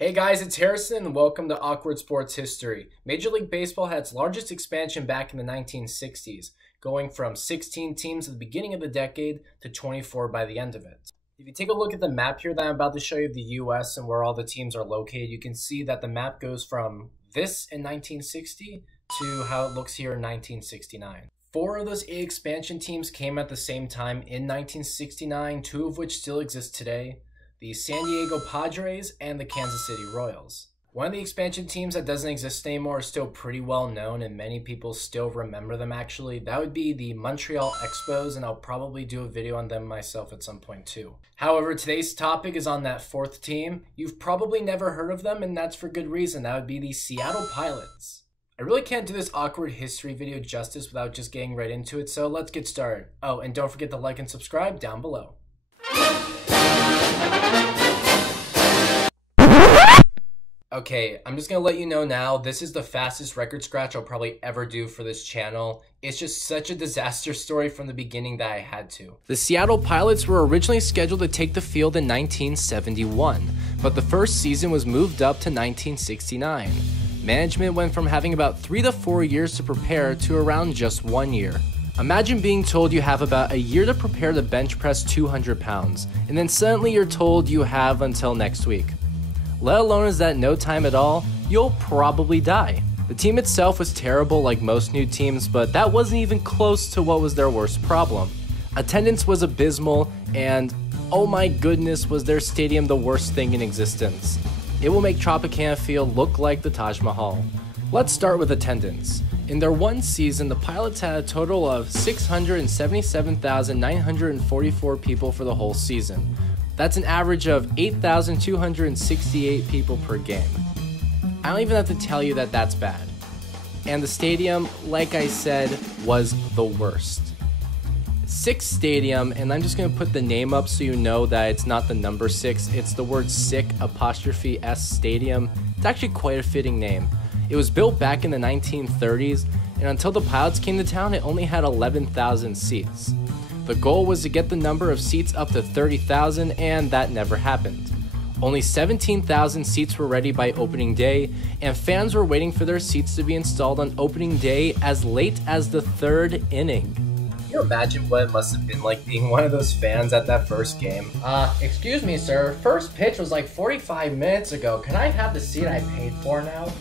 Hey guys, it's Harrison and welcome to Awkward Sports History. Major League Baseball had its largest expansion back in the 1960s, going from 16 teams at the beginning of the decade to 24 by the end of it. If you take a look at the map here that I'm about to show you of the US and where all the teams are located, you can see that the map goes from this in 1960 to how it looks here in 1969. 4 of those 8 expansion teams came at the same time in 1969, 2 of which still exist today: the San Diego Padres and the Kansas City Royals. One of the expansion teams that doesn't exist anymore is still pretty well known and many people still remember them actually. That would be the Montreal Expos, and I'll probably do a video on them myself at some point too. However, today's topic is on that 4th team. You've probably never heard of them, and that's for good reason. That would be the Seattle Pilots. I really can't do this awkward history video justice without just getting right into it, so let's get started. Oh, and don't forget to like and subscribe down below. Okay, I'm just gonna let you know now, this is the fastest record scratch I'll probably ever do for this channel. It's just such a disaster story from the beginning that I had to. The Seattle Pilots were originally scheduled to take the field in 1971, but the first season was moved up to 1969. Management went from having about 3 to 4 years to prepare to around just 1 year. Imagine being told you have about a year to prepare to bench press 200 pounds, and then suddenly you're told you have until next week. Let alone is that no time at all, you'll probably die. The team itself was terrible like most new teams, but that wasn't even close to what was their worst problem. Attendance was abysmal, and oh my goodness, was their stadium the worst thing in existence. It will make Tropicana Field look like the Taj Mahal. Let's start with attendance. In their one season, the Pilots had a total of 677,944 people for the whole season. That's an average of 8,268 people per game. I don't even have to tell you that that's bad. And the stadium, like I said, was the worst. Six Stadium, and I'm just going to put the name up so you know that it's not the number 6, it's the word sick 'S Stadium. It's actually quite a fitting name. It was built back in the 1930s, and until the Pilots came to town, it only had 11,000 seats. The goal was to get the number of seats up to 30,000, and that never happened. Only 17,000 seats were ready by opening day, and fans were waiting for their seats to be installed on opening day as late as the 3rd inning. Can you imagine what it must have been like being one of those fans at that first game? Excuse me, sir. First pitch was like 45 minutes ago. Can I have the seat I paid for now?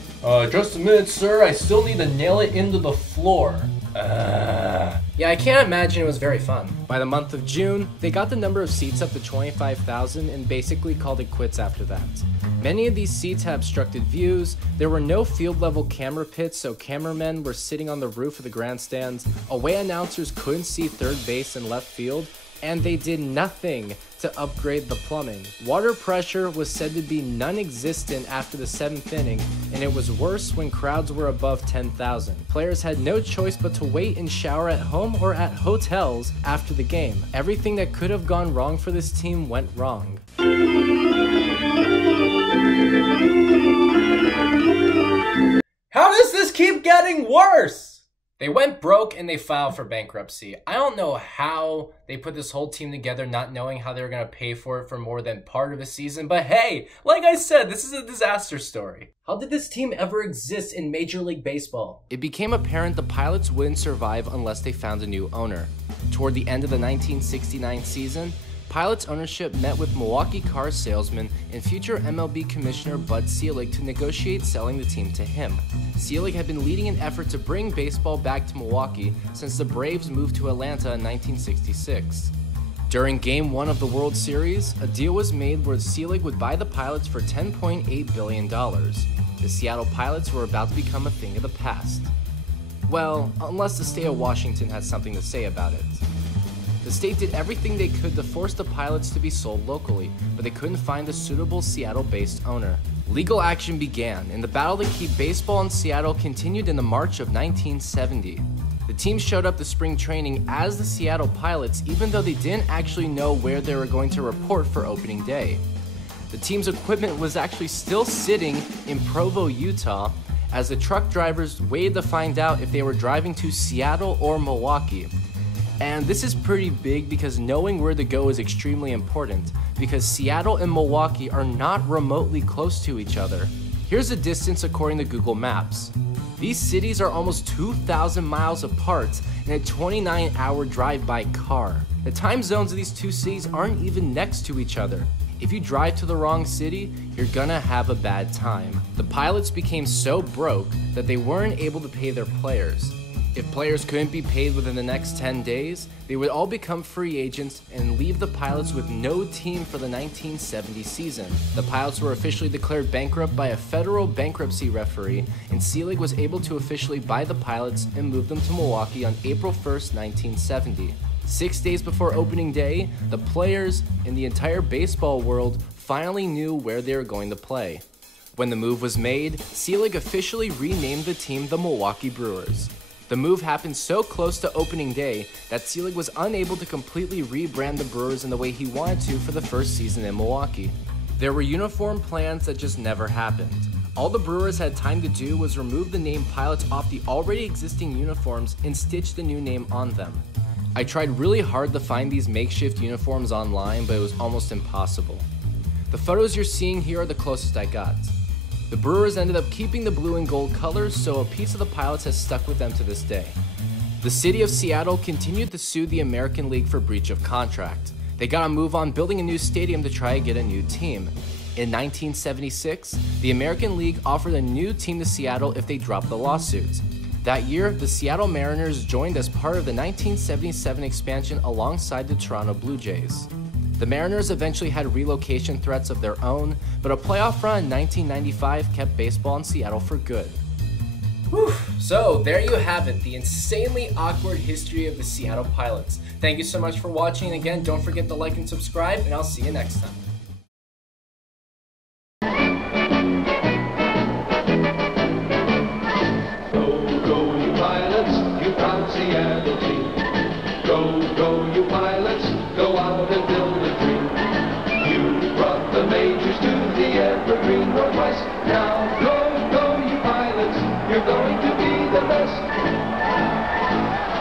Just a minute, sir. I still need to nail it into the floor. Yeah, I can't imagine it was very fun. By the month of June, they got the number of seats up to 25,000 and basically called it quits after that. Many of these seats had obstructed views. There were no field level camera pits, so cameramen were sitting on the roof of the grandstands. Away announcers couldn't see third base and left field, and they did nothing to upgrade the plumbing. Water pressure was said to be non-existent after the 7th inning, and it was worse when crowds were above 10,000. Players had no choice but to wait and shower at home or at hotels after the game. Everything that could have gone wrong for this team went wrong. How does this keep getting worse? They went broke and they filed for bankruptcy. I don't know how they put this whole team together not knowing how they were going to pay for it for more than part of a season. But hey, like I said, this is a disaster story. How did this team ever exist in Major League Baseball? It became apparent the Pilots wouldn't survive unless they found a new owner. Toward the end of the 1969 season, Pilots ownership met with Milwaukee car salesman and future MLB commissioner Bud Selig to negotiate selling the team to him. Selig had been leading an effort to bring baseball back to Milwaukee since the Braves moved to Atlanta in 1966. During Game 1 of the World Series, a deal was made where Selig would buy the Pilots for $10.8 billion. The Seattle Pilots were about to become a thing of the past. Well, unless the state of Washington had something to say about it. The state did everything they could to force the Pilots to be sold locally, but they couldn't find a suitable Seattle-based owner. Legal action began, and the battle to keep baseball in Seattle continued in the March of 1970. The team showed up to spring training as the Seattle Pilots, even though they didn't actually know where they were going to report for opening day. The team's equipment was actually still sitting in Provo, Utah, as the truck drivers waited to find out if they were driving to Seattle or Milwaukee. And this is pretty big because knowing where to go is extremely important, because Seattle and Milwaukee are not remotely close to each other. Here's the distance according to Google Maps. These cities are almost 2,000 miles apart in a 29-hour drive by car. The time zones of these two cities aren't even next to each other. If you drive to the wrong city, you're gonna have a bad time. The pilots became so broke that they weren't able to pay their players. If players couldn't be paid within the next 10 days, they would all become free agents and leave the Pilots with no team for the 1970 season. The Pilots were officially declared bankrupt by a federal bankruptcy referee, and Selig was able to officially buy the Pilots and move them to Milwaukee on April 1st, 1970. 6 days before opening day, the players and the entire baseball world finally knew where they were going to play. When the move was made, Selig officially renamed the team the Milwaukee Brewers. The move happened so close to opening day that Selig was unable to completely rebrand the Brewers in the way he wanted to for the first season in Milwaukee. There were uniform plans that just never happened. All the Brewers had time to do was remove the name Pilots off the already existing uniforms and stitch the new name on them. I tried really hard to find these makeshift uniforms online, but it was almost impossible. The photos you're seeing here are the closest I got. The Brewers ended up keeping the blue and gold colors, so a piece of the Pilots has stuck with them to this day. The city of Seattle continued to sue the American League for breach of contract. They got a move on building a new stadium to try and get a new team. In 1976, the American League offered a new team to Seattle if they dropped the lawsuit. That year, the Seattle Mariners joined as part of the 1977 expansion alongside the Toronto Blue Jays. The Mariners eventually had relocation threats of their own, but a playoff run in 1995 kept baseball in Seattle for good. Whew. So there you have it, the insanely awkward history of the Seattle Pilots. Thank you so much for watching, and again, don't forget to like and subscribe, and I'll see you next time. Go, you pilots, you proud Seattle team. Go, you pilots, go out and build a dream. You brought the majors to the evergreen Northwest. Now